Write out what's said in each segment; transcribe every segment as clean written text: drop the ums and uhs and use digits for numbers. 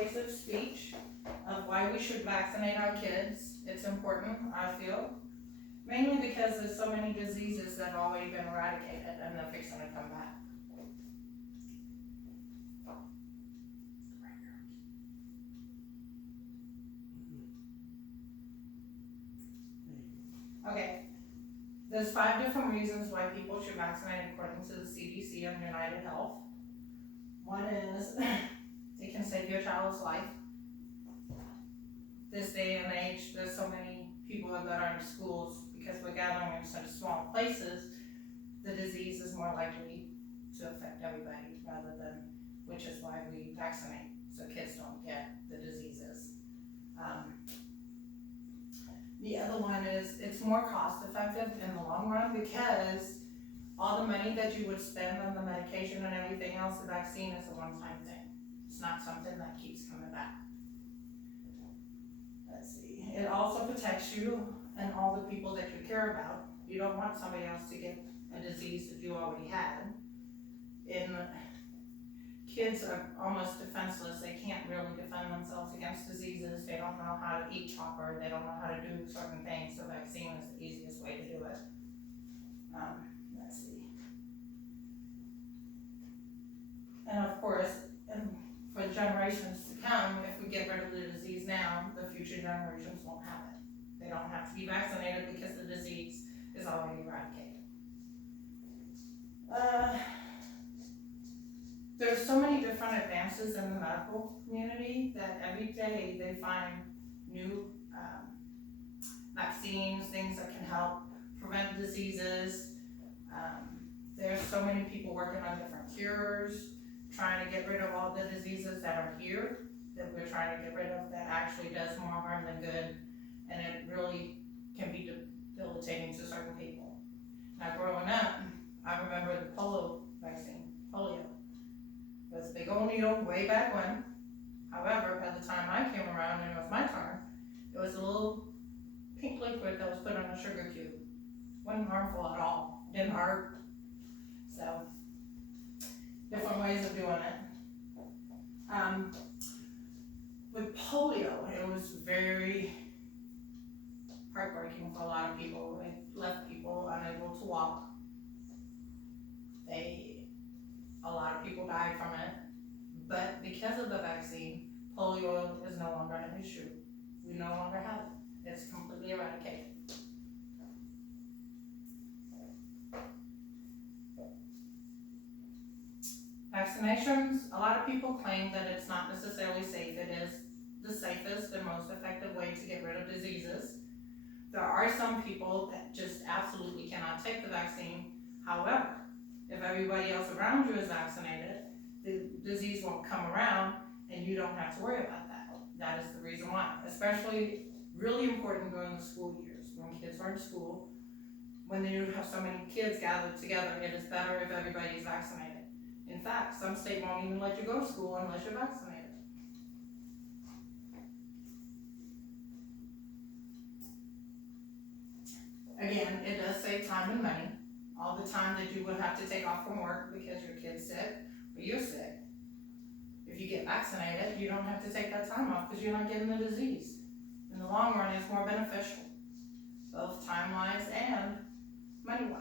persuasive speech of why we should vaccinate our kids. It's important, I feel, mainly because there's so many diseases that have already been eradicated and they're fixing to come back. Okay, there's 5 different reasons why people should vaccinate according to the CDC and United Health. One is it can save your child's life. This day and age, there's so many people that are in schools because we're gathering in such small places, the disease is more likely to affect everybody rather than, which is why we vaccinate, so kids don't get the diseases. The other one is it's more cost effective in the long run because all the money that you would spend on the medication and everything else, the vaccine is a one-time thing. It's not something that keeps coming back. Let's see. It also protects you and all the people that you care about. You don't want somebody else to get a disease that you already had. Kids are almost defenseless. They can't really defend themselves against diseases. They don't know how to eat proper. They don't know how to do certain things. So vaccine is the easiest way to do it. Let's see. And of course, for generations to come, if we get rid of the disease now, the future generations won't have it. They don't have to be vaccinated because the disease is already eradicated. There's so many different advances in the medical community that every day they find new vaccines, things that can help prevent diseases. There's so many people working on different cures, trying to get rid of all the diseases that are here that we're trying to get rid of that actually does more harm than good, and it really can be debilitating to certain people. Now growing up, I remember the polio vaccine, polio. It was a big old needle way back when. However, by the time I came around and it was my turn, it was a little pink liquid that was put on a sugar cube. Wasn't harmful at all, didn't hurt. So, different ways of doing it. With polio, it was very heartbreaking for a lot of people. It left people unable to walk. A lot of people died from it, but because of the vaccine, polio is no longer an issue. We no longer have it. It's completely eradicated. Vaccinations, a lot of people claim that it's not necessarily safe. It is the safest and most effective way to get rid of diseases. There are some people that just absolutely cannot take the vaccine. However, if everybody else around you is vaccinated, the disease won't come around and you don't have to worry about that. That is the reason why. Especially really important during the school years, when kids are in school, when you have so many kids gathered together, it is better if everybody is vaccinated. In fact, some state won't even let you go to school unless you're vaccinated. Again, it does save time and money. All the time that you would have to take off from work because your kid's sick or you're sick. If you get vaccinated, you don't have to take that time off because you're not getting the disease. In the long run, it's more beneficial, both time-wise and money-wise.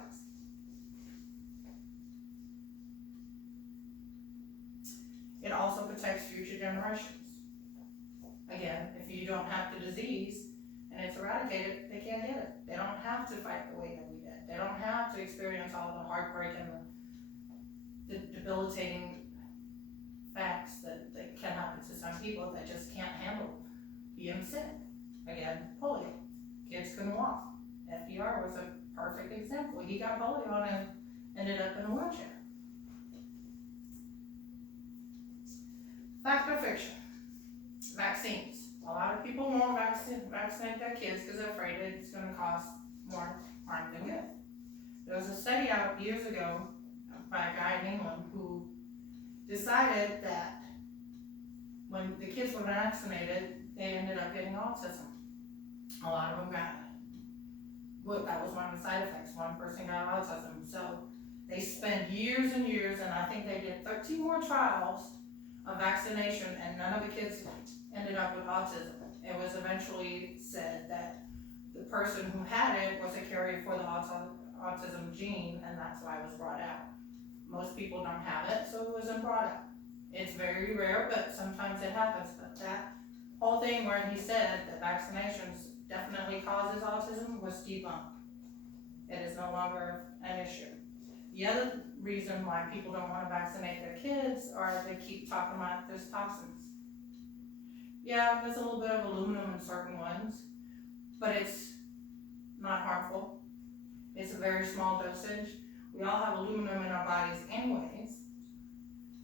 It also protects future generations. Again, if you don't have the disease and it's eradicated, they can't get it. They don't have to fight the way that we did. They don't have to experience all the heartbreak and the debilitating facts that can happen to some people that just can't handle being sick. Again, polio. Kids couldn't walk. FDR was a perfect example. He got polio and ended up in a wheelchair. Fact or fiction? Vaccines. A lot of people won't vaccinate their kids because they're afraid it's going to cause more harm than good. There was a study out years ago by a guy in England who decided that when the kids were vaccinated, they ended up getting autism. A lot of them got it. Well, that was one of the side effects. One person got autism. So they spent years and years, and I think they did 13 more trials a vaccination and none of the kids ended up with autism. It was eventually said that the person who had it was a carrier for the autism gene, and that's why it was brought out. Most people don't have it, so it wasn't brought out. It's very rare, but sometimes it happens. But that whole thing where he said that vaccinations definitely causes autism was debunked. It is no longer an issue. The other reason why people don't want to vaccinate their kids are they keep talking about there's toxins. Yeah, there's a little bit of aluminum in certain ones, but it's not harmful. It's a very small dosage. We all have aluminum in our bodies anyways,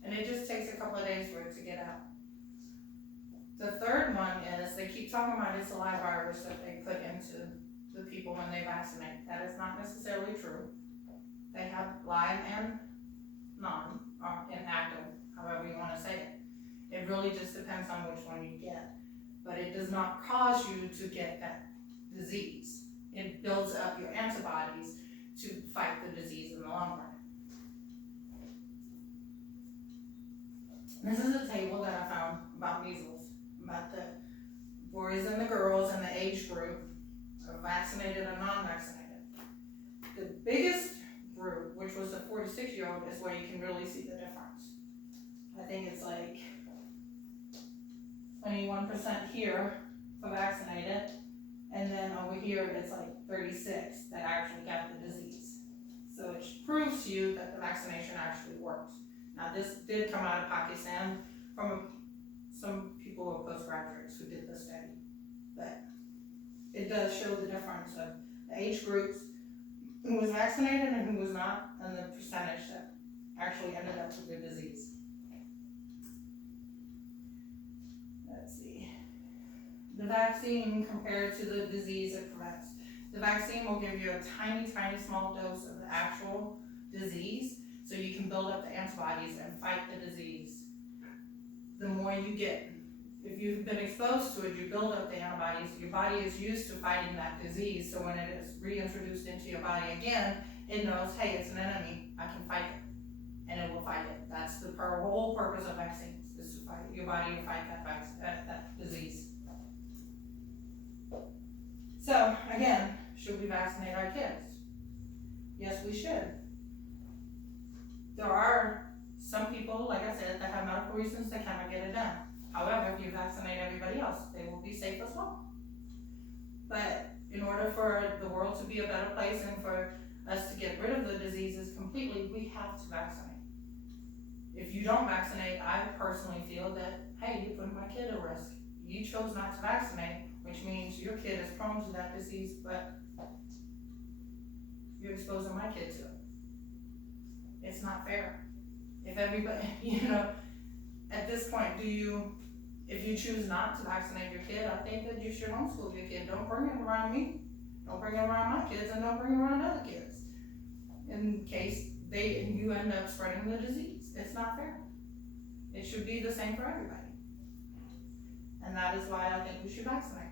and it just takes a couple of days for it to get out. The third one is they keep talking about it's a live virus that they put into the people when they vaccinate. That is not necessarily true. They have live and non, or inactive, however you want to say it. It really just depends on which one you get. But it does not cause you to get that disease. It builds up your antibodies to fight the disease in the long run. This is a table that I found about measles, about the boys and the girls and the age group, vaccinated and non-vaccinated. The biggest group, which was the 46-year-old, is where you can really see the difference. I think it's like 21% here for vaccinated, and then over here it's like 36 that actually got the disease. So it proves to you that the vaccination actually works. Now this did come out of Pakistan from some people who are postgraduates who did the study, but it does show the difference of the age groups, who was vaccinated and who was not, and the percentage that actually ended up with the disease. Let's see. The vaccine compared to the disease it prevents. The vaccine will give you a tiny, tiny small dose of the actual disease, so you can build up the antibodies and fight the disease. The more you get, if you've been exposed to it, you build up the antibodies. Your body is used to fighting that disease, so when it is reintroduced into your body again, it knows, hey, it's an enemy, I can fight it, and it will fight it. That's the whole purpose of vaccines, is to fight your body to fight that disease. So, again, should we vaccinate our kids? Yes, we should. There are some people, like I said, that have medical reasons they cannot get it done. However, if you vaccinate everybody else, they will be safe as well. But in order for the world to be a better place and for us to get rid of the diseases completely, we have to vaccinate. If you don't vaccinate, I personally feel that, hey, you're putting my kid at risk. You chose not to vaccinate, which means your kid is prone to that disease, but you're exposing my kid to it. It's not fair. If everybody, at this point, if you choose not to vaccinate your kid, I think that you should homeschool your kid. Don't bring it around me. Don't bring it around my kids, and don't bring it around other kids. In case you end up spreading the disease. It's not fair. It should be the same for everybody. And that is why I think we should vaccinate.